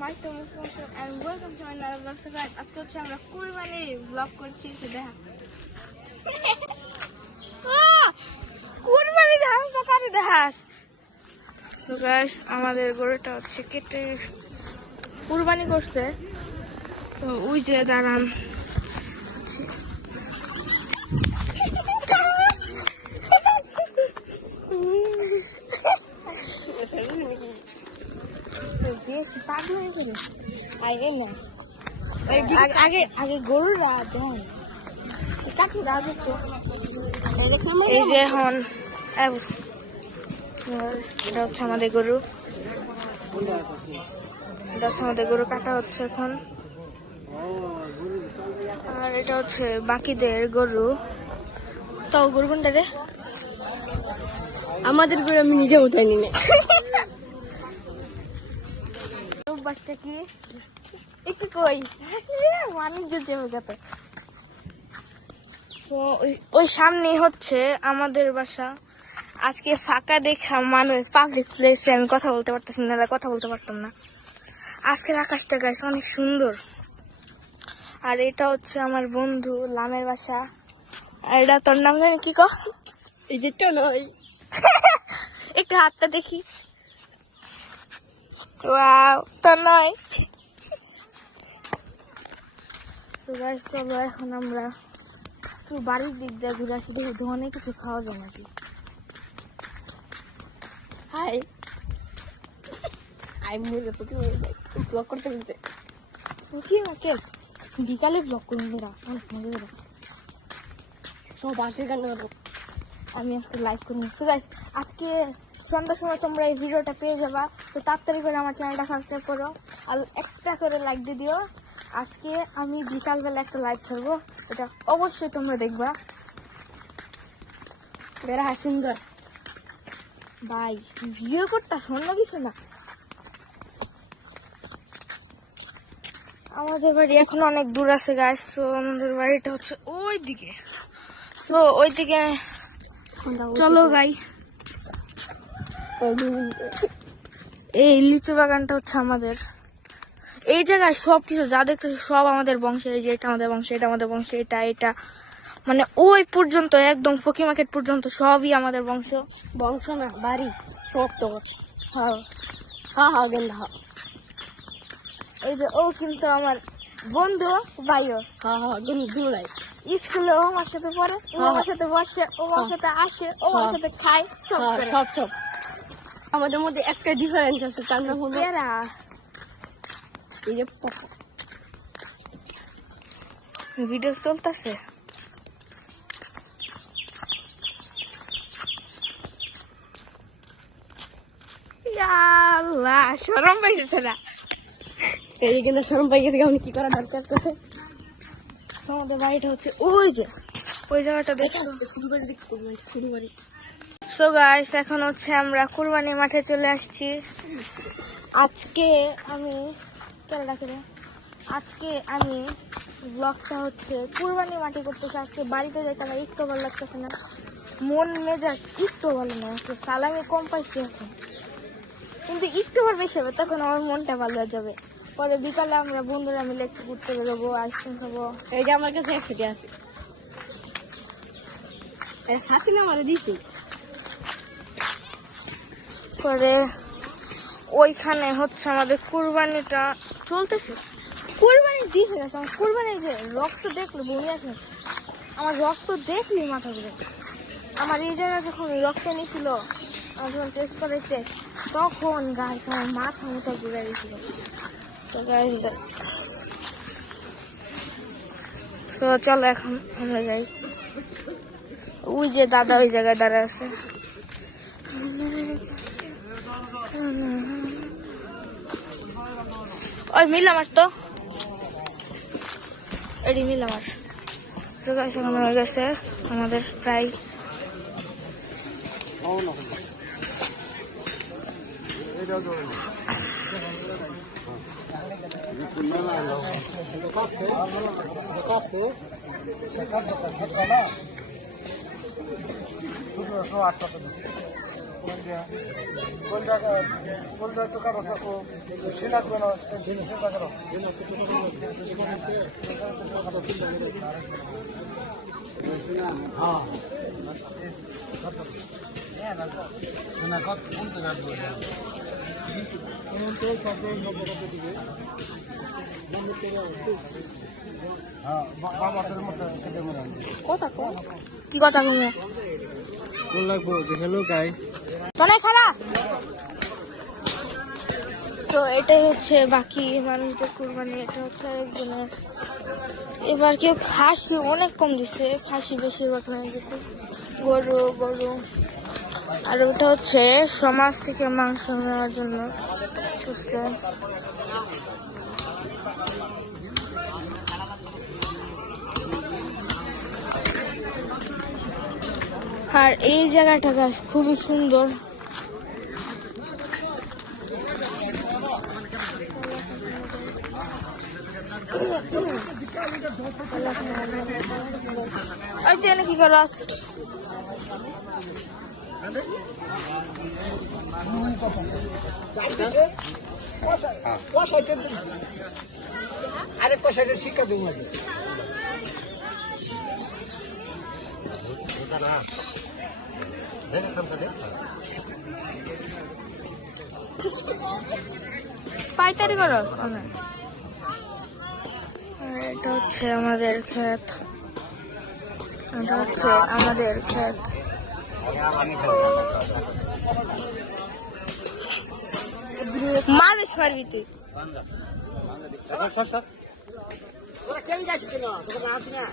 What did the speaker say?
Master Muslim and welcome to my blog তো আমরা কুরবানির ব্লগ করছি তো দেখা কুরবানি ধাস না, কারে ধাস তো আমাদের গরুটা হচ্ছে কেটে কুরবানি করছে। তো, ওই যে দাঁড়ান বেশ পাগল হয়ে গেল আগে আগে- গরুরা দেন এই যে এব- এটা হচ্ছে আমাদের গরু। এটা হচ্ছে আমাদের গরু কাটা হচ্ছে এখন। আর এটা হচ্ছে বাকিদের গরু। তাও গরু কোনটা রে? আমাদের করে আমি নিজে উঠাইনি না বাসটা কি? একটু কই? বাণিজ্য যাবে যাতে। তো ওই- সামনেই হচ্ছে আমাদের বাসা। আজকে ফাঁকা দেখা মানুষ পাবলিক প্লেসে আমি কথা বলতে পারতেছি না কথা বলতে পারতাম না। আজকের আকাশটা গাছ অনেক সুন্দর। আর এটা হচ্ছে আমার বন্ধু লামের বাসা। আর এটা তোর নাম জানি কি ক? এই যে নয়। একটু হাতটা দেখি। ওয়াও তো নয় চলো এখন আমরা একটু বাড়ির দিক দিয়ে ঘুরে আসি। দেখি ধনে কিছু খাওয়া যায় নাকি? হাই আই মরে তো কি ব্লগ করতে করতে কি ওকে বিকালে ব্লগ করুন বেড়া অনেক মজা সব পাশে গান করব আমি আজকে লাইভ করি তো গাইস আজকে সন্ধ্যার সময় তোমরা এই ভিডিওটা পেয়ে যাবা। তো তাড়াতাড়ি করে আমার চ্যানেলটা সাবস্ক্রাইব করো। আর একটা করে লাইক দিয়ে দিও। আজকে আমি বিকালবেলা একটা লাইভ ছাড়বো। এটা অবশ্যই তোমরা দেখবা। বেড়া হাই সুন্দর। ভাই, ভিডিও করতে অন্য কিছু না। আমাদের বাড়ি এখন অনেক দূর আছে গাছ তো আমাদের বাড়িটা হচ্ছে ওই দিকে তো ওই দিকে চলো গাই এই লিচু বাগানটা হচ্ছে আমাদের। এই জায়গায় সব কিছু যা দেখতেছি সব আমাদের বংশের এই যে এটা আমাদের বংশ এটা আমাদের বংশ এটা এটা। মানে ওই পর্যন্ত একদম ফকি মার্কেট পর্যন্ত সবই আমাদের বংশ। বংশ না বাড়ি সব তো হ্যাঁ হা হা গেন্দা হা এই যে ও কিন্তু আমার বন্ধু ভাইও। হা হা গুন দুলাই স্কুলে ও আমার সাথে পড়ে ও আমার সাথে বসে ও আমার সাথে আসে ও আমার হ্যাঁ। সাথে খায় সব হ্যাঁ, সব সব। আমাদের মধ্যে একটা ডিফারেন্স আছে তার নাম হলো এরা এই যে ভিডিও চলতেছে? আল্লাহ সরম পাইছে না। এই কিন্তু শরম পাই গেছে কেমন কি করা দরকার করে আমাদের বাড়িটা হচ্ছে ওই যে, ওই জায়গাটা দেখো শুরু করি সো গাইস এখন হচ্ছে আমরা কুরবানি মাঠে চলে আসছি। আজকে আমি, কেন ডাকে? আজকে আমি ব্লগটা হচ্ছে কুরবানি মাঠে করতেছি। আজকে বাড়িতে যেতে আমার একটু ভালো লাগতেছে না। মন মেজাজ একটু ভালো না, আজকে সালামি কম পাইছি এখন। কিন্তু একটু বেশি হবে, তখন আমার মনটা ভালো হয়ে যাবে। পরে বিকালে আমরা বন্ধুরা মিলে একটু ঘুরতে বেরোবো আইসক্রিম খাব। এই যে আমার কাছে একসাথে আছে। হাসি না মারে দিছি। পরে ওইখানে হচ্ছে আমাদের কুরবানিটা চলতেছে। কুরবানি দিতে গেছে আমার কুরবানি যে রক্ত দেখলে বমি আসে। আমার রক্ত দেখলি মাথা ঘুরে আমার এই জায়গায় যখন রক্ত নিয়েছিল আমার যখন টেস্ট করেছে তখন গাছ আমার মাথা মতো ঘুরে গেছিল তো গাছ তো চলো এখন আমরা যাই। ওই যে দাদা ওই জায়গায় দাঁড়া আছে। ওই মিল আমার তো। এডি মিল আমার। তো গাছ হয়ে গেছে আমাদের প্রায়। সতেরোশো আট টাকা দিচ্ছে কোনটা টাকা রসা সে লাগবে না সে টাকা হ্যাঁ না কোন টাকা কথা কি। কথা কমে লাগবো? যে হ্যালো গাইস তনে খারা তো এটাই হচ্ছে বাকি মানুষদের কুরবানি এটা হচ্ছে একজনের। এবার কেউ খাসি অনেক কম দিচ্ছে খাসি বেশিরভাগ গরু গরু। আর ওটা হচ্ছে সমাজ থেকে মাংস নেওয়ার জন্য, বুঝতে আর এই জায়গাটা গাছ খুবই সুন্দর। কি করস আরেক কষাইটা শিক্ষা দেবো পাইতারি করস এটা হচ্ছে আমাদের ক্ষেত এটা হচ্ছে আমাদের ক্ষেত মারিস মারবি তুই তোরা কেন গাছ কিনা তোকে না আসি না